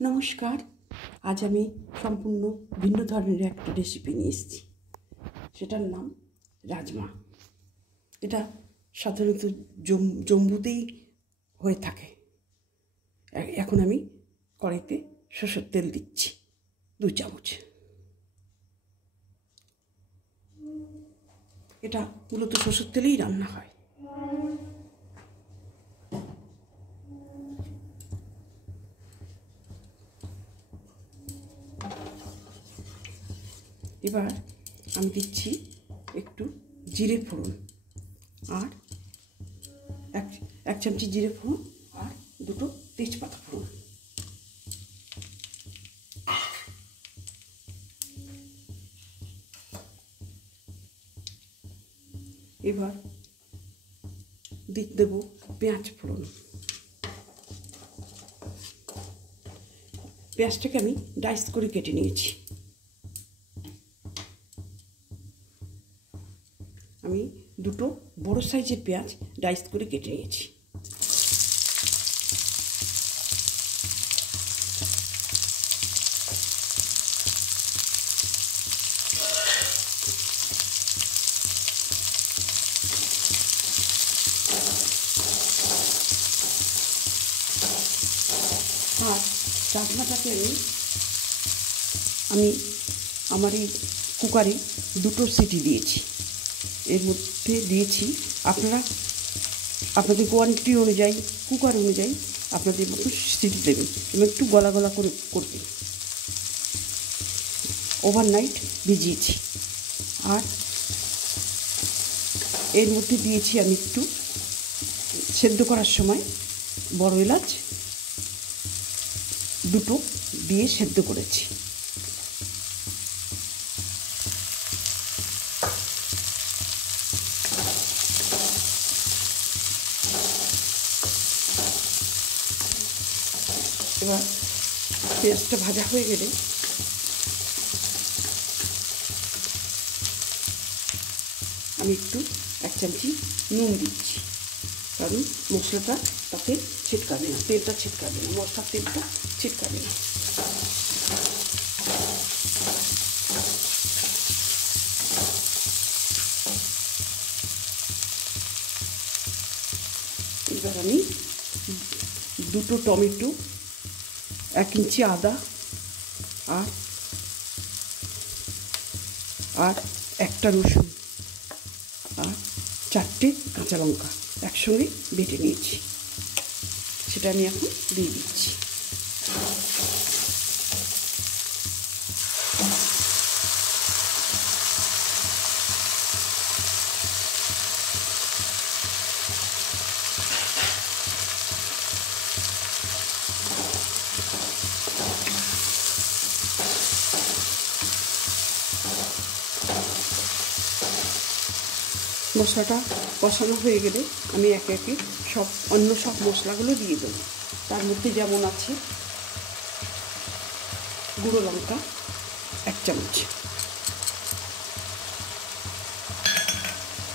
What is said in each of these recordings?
নমস্কার। আজ আমি সম্পূর্ণ ভিন্ন ধরনের একটা রেসিপি নিয়ে এসেছি। সেটার নাম রাজমা। এটা সাধারণত জম্মুতেই হয়ে থাকে। এখন আমি কড়াইতে সরষের তেল দিচ্ছি 2 চামচ। এটা মূলত সরষের তেলেই রান্না হয়। এবার আমি দিচ্ছি একটু জিরে ফোড়ন আর এক চামচি জিরে ফোড়ন আর 2টো তেজপাতা ফোড়ন। এবার দেব পেঁয়াজ ফোড়ন। পেঁয়াজটাকে আমি ডাইস করে কেটে নিয়েছি। আমি 2টো বড় সাইজের পেঁয়াজ ডাইস করে কেটে নিয়েছি। আর রাজমাটাকে আমি আমার এই কুকারে 2টো সিটি দিয়েছি। এর মধ্যে দিয়েছি আপনারা আপনাদের কোয়ান্টিটি অনুযায়ী কুকার অনুযায়ী আপনাদের মতো সিটি দেবেন এবং একটু গলা গলা করে করবেন। ওভারনাইট ভিজিয়েছি। আর এর মধ্যে দিয়েছি আমি একটু সেদ্ধ করার সময় বড় এলাচ 2টো দিয়ে সেদ্ধ করেছি। এবার পেঁয়াজটা ভাজা হয়ে গেলে আমি একটু 1 চামচি নুন দিচ্ছি, কারণ মশলাটা তাতে ছিটকাবে না, তেলটা ছিটকাবে না, মশলার তেলটা ছিটকাবে না। এবার আমি 2টো টমেটো, 1 ইঞ্চি আদা আর একটা রসুন আর 4টে কাঁচা লঙ্কা একসঙ্গে বেটে নিয়েছি। সেটা আমি এখন দিয়ে দিচ্ছি। মশলাটা কষানো হয়ে গেলে আমি একে একে অন্য সব মশলাগুলো দিয়ে দেবো। তার মধ্যে যেমন আছে গুঁড়ো লঙ্কা 1 চামচ,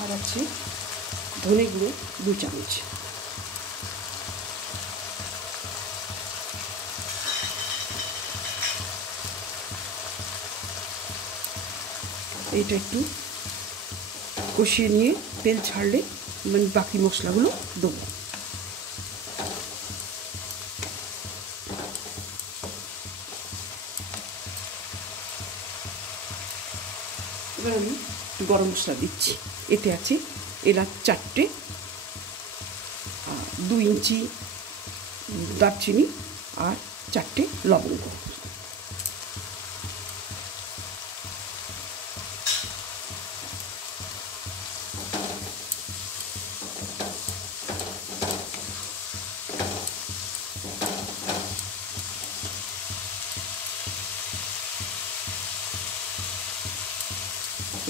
আর আছে ধনে গুঁড়ো 2 চামচ, এইটা একটু কষিয়ে নিয়ে তেল ছাড়লে মানে বাকি মশলাগুলো দেবো। এবার আমি গরম মশলা দিচ্ছি। এতে আছে এলাচ 4টে, 2 ইঞ্চি দারচিনি আর 4টে লবঙ্গ।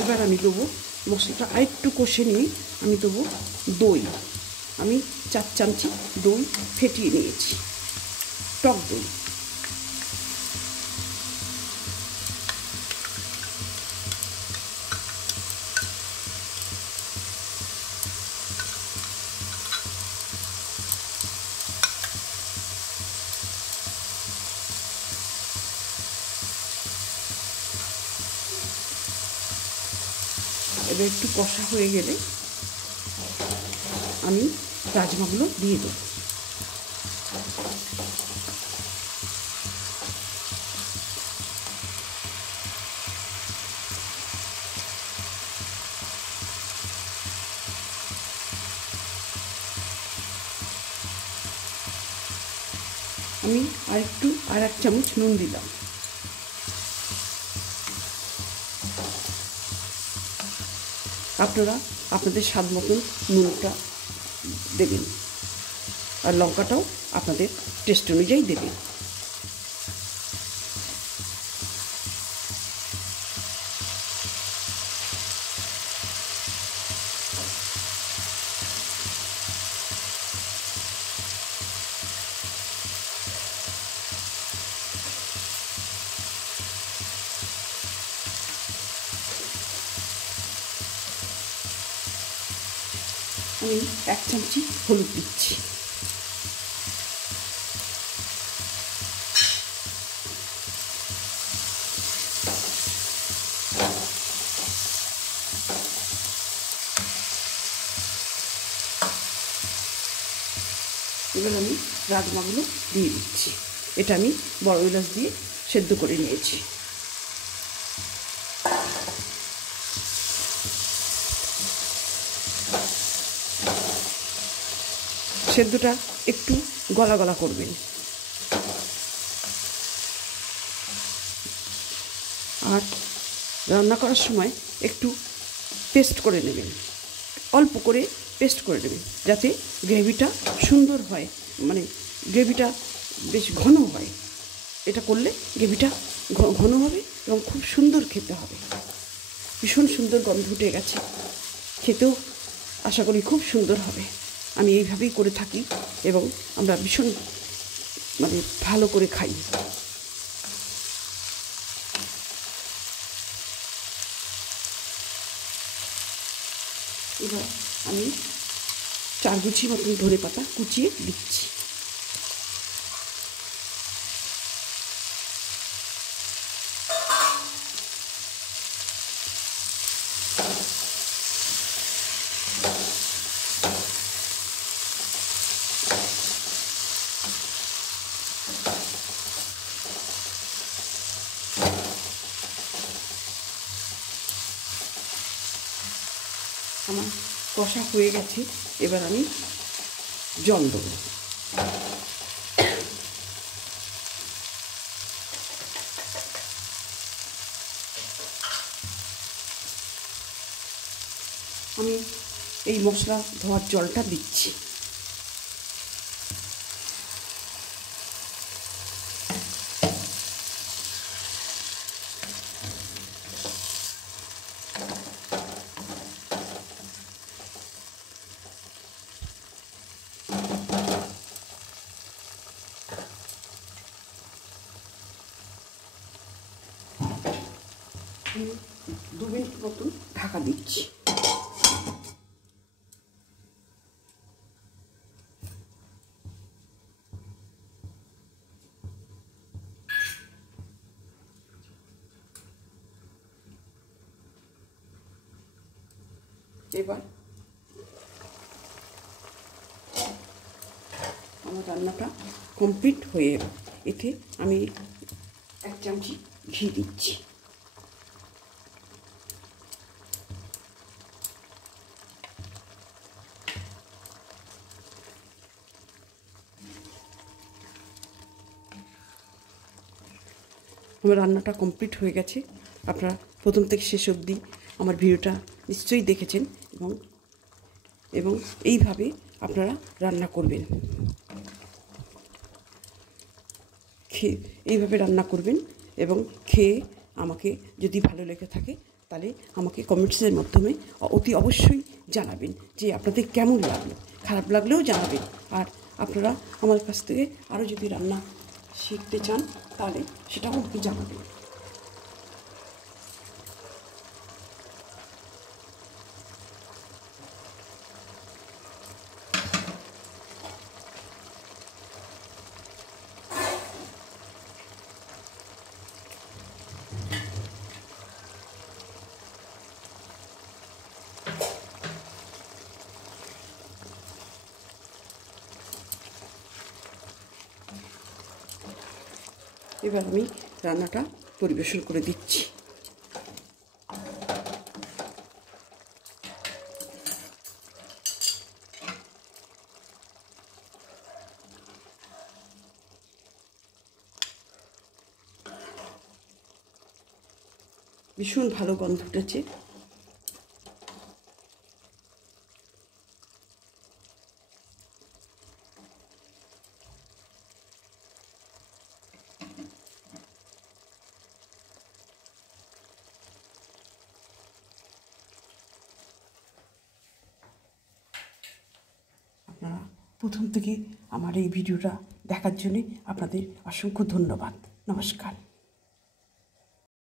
এবার আমি দেবো মশলাটা আরেকটু কষে নিয়ে আমি দেবো দই। আমি 4 চামচি দই ফেটিয়ে নিয়েছি, টক দই। এবার একটু কষা হয়ে গেলে আমি রাজমাগুলো দিয়ে দেবো। আমি আর এক চামচ নুন দিলাম। আপনারা আপনাদের স্বাদ মতন নুনটা দেবেন, আর লঙ্কাটাও আপনাদের টেস্ট অনুযায়ী দেবেন। আমি এক চামচি হলুদ দিচ্ছি। এবার আমি রাজমাগুলো দিয়ে দিচ্ছি। এটা আমি বড় এলাচ দিয়ে সেদ্ধ করে নিয়েছি। সেদ্ধটা একটু গলা গলা করবেন, আর রান্না করার সময় একটু পেস্ট করে নেবেন, অল্প করে পেস্ট করে নেবেন, যাতে গ্রেভিটা সুন্দর হয়, মানে গ্রেভিটা বেশ ঘন হয়। এটা করলে গ্রেভিটা ঘন হবে এবং খুব সুন্দর খেতে হবে। ভীষণ সুন্দর গন্ধ উঠে গেছে, খেতেও আশা করি খুব সুন্দর হবে। আমি এইভাবেই করে থাকি এবং আমরা ভীষণ ভালো করে খাই। এবার আমি 4 গুছি মতন ধনেপাতা কুচিয়ে দিচ্ছি। আমার কষা হয়ে গেছে, এবার আমি জল দেবো। আমি এই মশলা ধোয়ার জলটা দিচ্ছি। আমি 2 মিনিট মতন ঢাকা দিচ্ছি। এবার আমার রান্নাটা কমপ্লিট হয়ে এলো। এতে আমি 1 চামচি ঘি দিচ্ছি। আমার রান্নাটা কমপ্লিট হয়ে গেছে। আপনারা প্রথম থেকে শেষ অবধি আমার ভিডিওটা নিশ্চয়ই দেখেছেন এবং এইভাবে আপনারা রান্না করবেন, এইভাবে রান্না করবেন এবং খেয়ে আমাকে যদি ভালো লেগে থাকে তাহলে আমাকে কমেন্টসের মাধ্যমে অতি অবশ্যই জানাবেন যে আপনাদের কেমন লাগলো। খারাপ লাগলেও জানাবেন। আর আপনারা আমার কাছ থেকে আরও যদি রান্না শিখতে চান তাহলে সেটাও আমাকে জানাবেন। এবার আমি রান্নাটা পরিবেশন করে দিচ্ছি। ভীষণ ভালো গন্ধ উঠেছে। আপনারা প্রথম থেকে আমার এই ভিডিওটা দেখার জন্যে আপনাদের অসংখ্য ধন্যবাদ। নমস্কার।